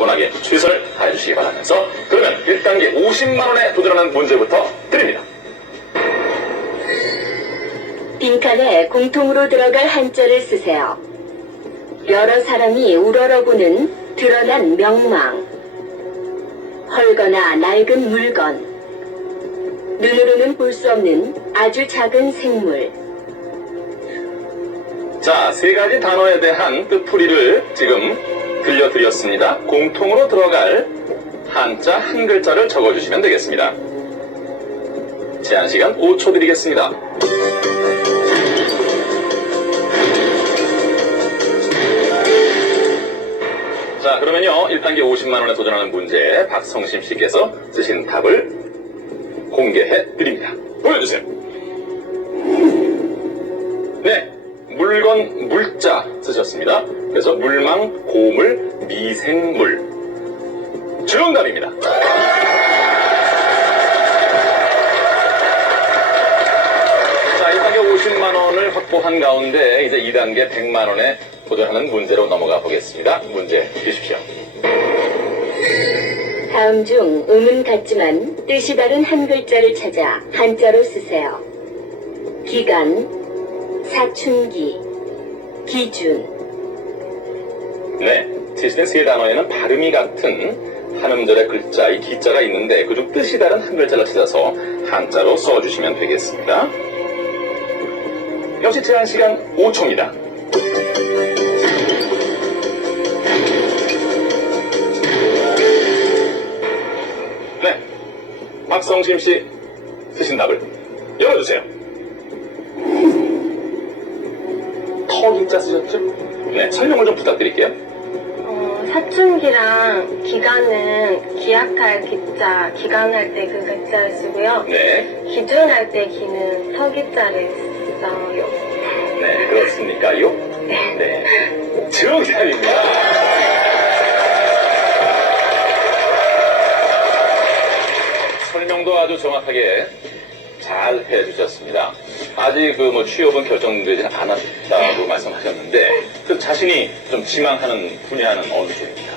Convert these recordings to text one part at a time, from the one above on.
차분하게 최선을 다해주시기 바라면서 그러면 1단계 50만원에 도전하는 문제부터 드립니다. 빈칸에 공통으로 들어갈 한자를 쓰세요. 여러 사람이 우러러보는 드러난 명망. 헐거나 낡은 물건. 눈으로는 볼 수 없는 아주 작은 생물. 자, 세 가지 단어에 대한 뜻풀이를 지금 들려드렸습니다. 공통으로 들어갈 한자 한 글자를 적어주시면 되겠습니다. 제한 시간 5초 드리겠습니다. 자, 그러면요. 1단계 50만원에 도전하는 문제, 박성심 씨께서 쓰신 답을 공개해 드립니다. 보여주세요. 네, 물건 물자 쓰셨습니다. 그래서 물망, 고물, 미생물. 정답입니다. 자, 1단계 50만 원을 확보한 가운데 이제 2단계 100만 원에 도전하는 문제로 넘어가 보겠습니다. 문제 주십시오. 다음 중 음은 같지만 뜻이 다른 한 글자를 찾아 한자로 쓰세요. 기간, 사춘기, 기준. 네, 제시된 세 단어에는 발음이 같은 한 음절의 글자, 이 기자가 있는데 그중 뜻이 다른 한 글자를 찾아서 한자로 써주시면 되겠습니다. 역시 제한 시간 5초입니다. 네, 박성심 씨 쓰신 답을 열어주세요. 터 기자 쓰셨죠? 네, 설명을 좀 부탁드릴게요. 어, 사춘기랑 기간은 기약할 기자, 기간할 때 그 글자를 쓰고요. 네, 기준할 때 기는 서기자를 써요. 네, 그렇습니까요? 네. 정답입니다. 설명도 아주 정확하게 잘 해주셨습니다. 아직 그 뭐 취업은 결정되지 않았다고 말씀하셨는데 그 자신이 좀 지망하는 분야는 어느 쪽입니까?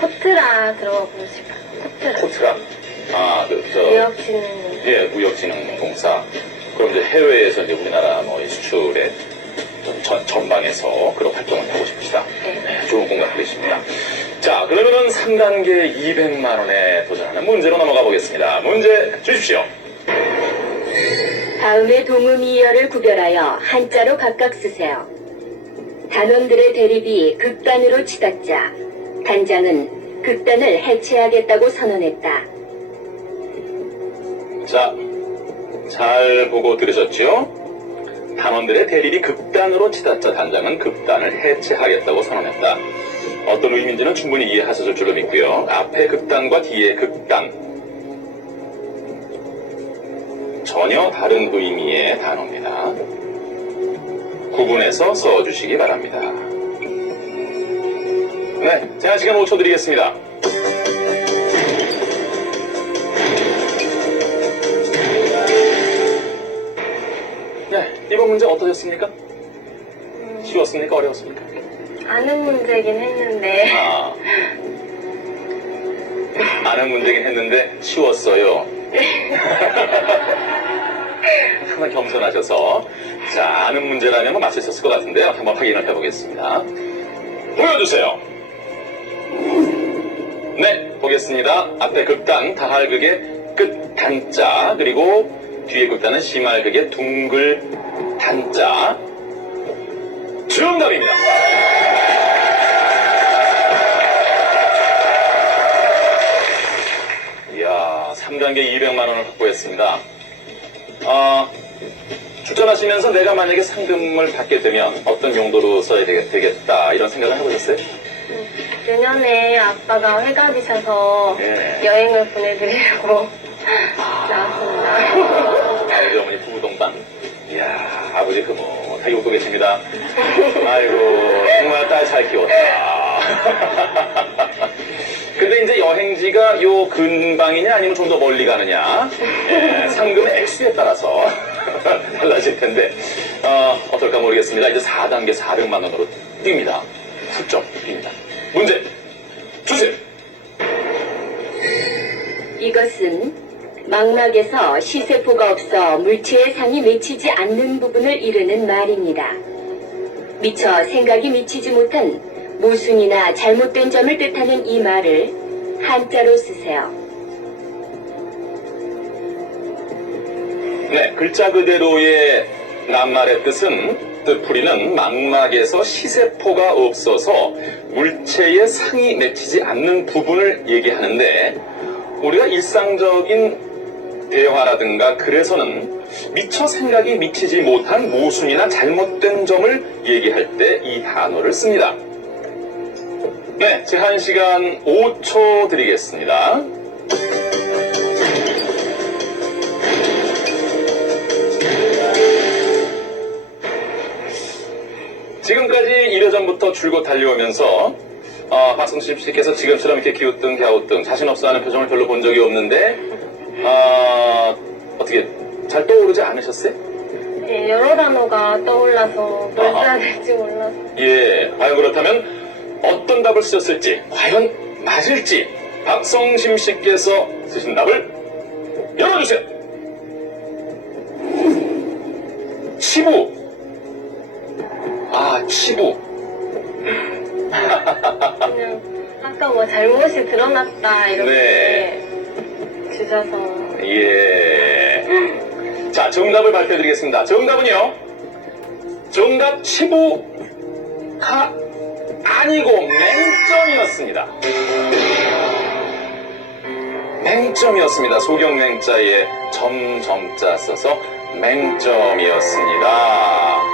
코트라 들어보고 싶어요. 코트라. 코트라. 아, 그, 저, 무역지는 예, 무역진흥공사. 그럼 이제 해외에서 이제 우리나라 뭐이 수출의 좀 전, 전방에서 그런 활동을 하고 싶으시다. 네. 네, 좋은 공감 되십니다. 자, 그러면은 3단계 200만원에 도전하는 문제로 넘어가 보겠습니다. 문제 주십시오. 다음의 동음이어를 구별하여 한자로 각각 쓰세요. 단원들의 대립이 극단으로 치닫자 단장은 극단을 해체하겠다고 선언했다. 자, 잘 보고 들으셨죠? 단원들의 대립이 극단으로 치닫자 단장은 극단을 해체하겠다고 선언했다. 어떤 의미인지는 충분히 이해하셨을 줄로 믿고요. 앞에 극단과 뒤에 극단. 전혀 다른 의미의 단어입니다. 구분해서 써주시기 바랍니다. 네, 제한 시간 5초 드리겠습니다. 네, 이번 문제 어떠셨습니까? 쉬웠습니까? 어려웠습니까? 아는 문제긴 했는데 아, 아는 문제긴 했는데 쉬웠어요. 항상 겸손하셔서 자 아는 문제라면 뭐 있을 것 같은데요. 한번 확인을 해보겠습니다. 보여주세요. 네, 보겠습니다. 앞에 극단 다할극의 끝 단자 그리고 뒤에 극단은 심할극의 둥글 단자 정답입니다. 이야, 3단계 200만 원을 확보했습니다. 아, 출전하시면서 내가 만약에 상금을 받게 되면 어떤 용도로 써야 되겠, 되겠다 이런 생각을 해보셨어요? 내년에 아빠가 회갑이셔서 예. 여행을 보내드리려고 나왔습니다. 아버지 어머니 부부 동반. 이야, 아버지 흐뭇하게 웃고 계십니다. 아이고, 정말 딸 잘 키웠다. 근데 이제 여행지가 요 근방이냐 아니면 좀 더 멀리 가느냐 예, 상금의 액수에 따라서 달라질 텐데 어, 어떨까 모르겠습니다. 이제 4단계 400만 원으로 뜁니다. 훌쩍 뜁니다. 문제 주세요. 이것은 망막에서 시세포가 없어 물체의 상이 맺히지 않는 부분을 이르는 말입니다. 미처 생각이 미치지 못한 모순이나 잘못된 점을 뜻하는 이 말을 한자로 쓰세요. 네, 글자 그대로의 낱말의 뜻은 뜻풀이는 망막에서 시세포가 없어서 물체의 상이 맺히지 않는 부분을 얘기하는데 우리가 일상적인 대화라든가 글에서는 미처 생각이 미치지 못한 모순이나 잘못된 점을 얘기할 때 이 단어를 씁니다. 네, 제한 시간 5초 드리겠습니다. 지금까지 1여 전부터 줄곧 달려오면서 어, 박성심 씨께서 지금처럼 이렇게 기우뚱 갸우뚱 자신 없어 하는 표정을 별로 본 적이 없는데 어, 어떻게 잘 떠오르지 않으셨어요? 예, 여러 단어가 떠올라서 뭘 아하. 써야 될지 몰라서. 예, 과연 그렇다면 어떤 답을 쓰셨을지 과연 맞을지 박성심 씨께서 쓰신 답을 열어주세요. 치부. 아, 치부. 그냥 아까 뭐 잘못이 드러났다 이렇게 네. 주셔서 예. 자, 정답을 발표드리겠습니다. 정답은요. 정답 치부가 아니고 맹점이었습니다. 맹점이었습니다. 소경맹자에 점점자 써서 맹점이었습니다.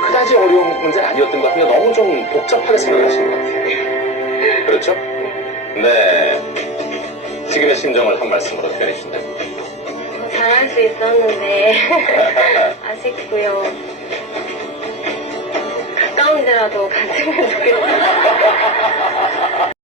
그다지 어려운 문제는 아니었던 것 같은데 너무 좀 복잡하게 생각하신 것 같아요. 그렇죠? 네. 지금의 심정을 한 말씀으로 표현해 주신다면. 더 잘할 수 있었는데 아쉽고요. 가까운 데라도 갔으면 좋겠어요.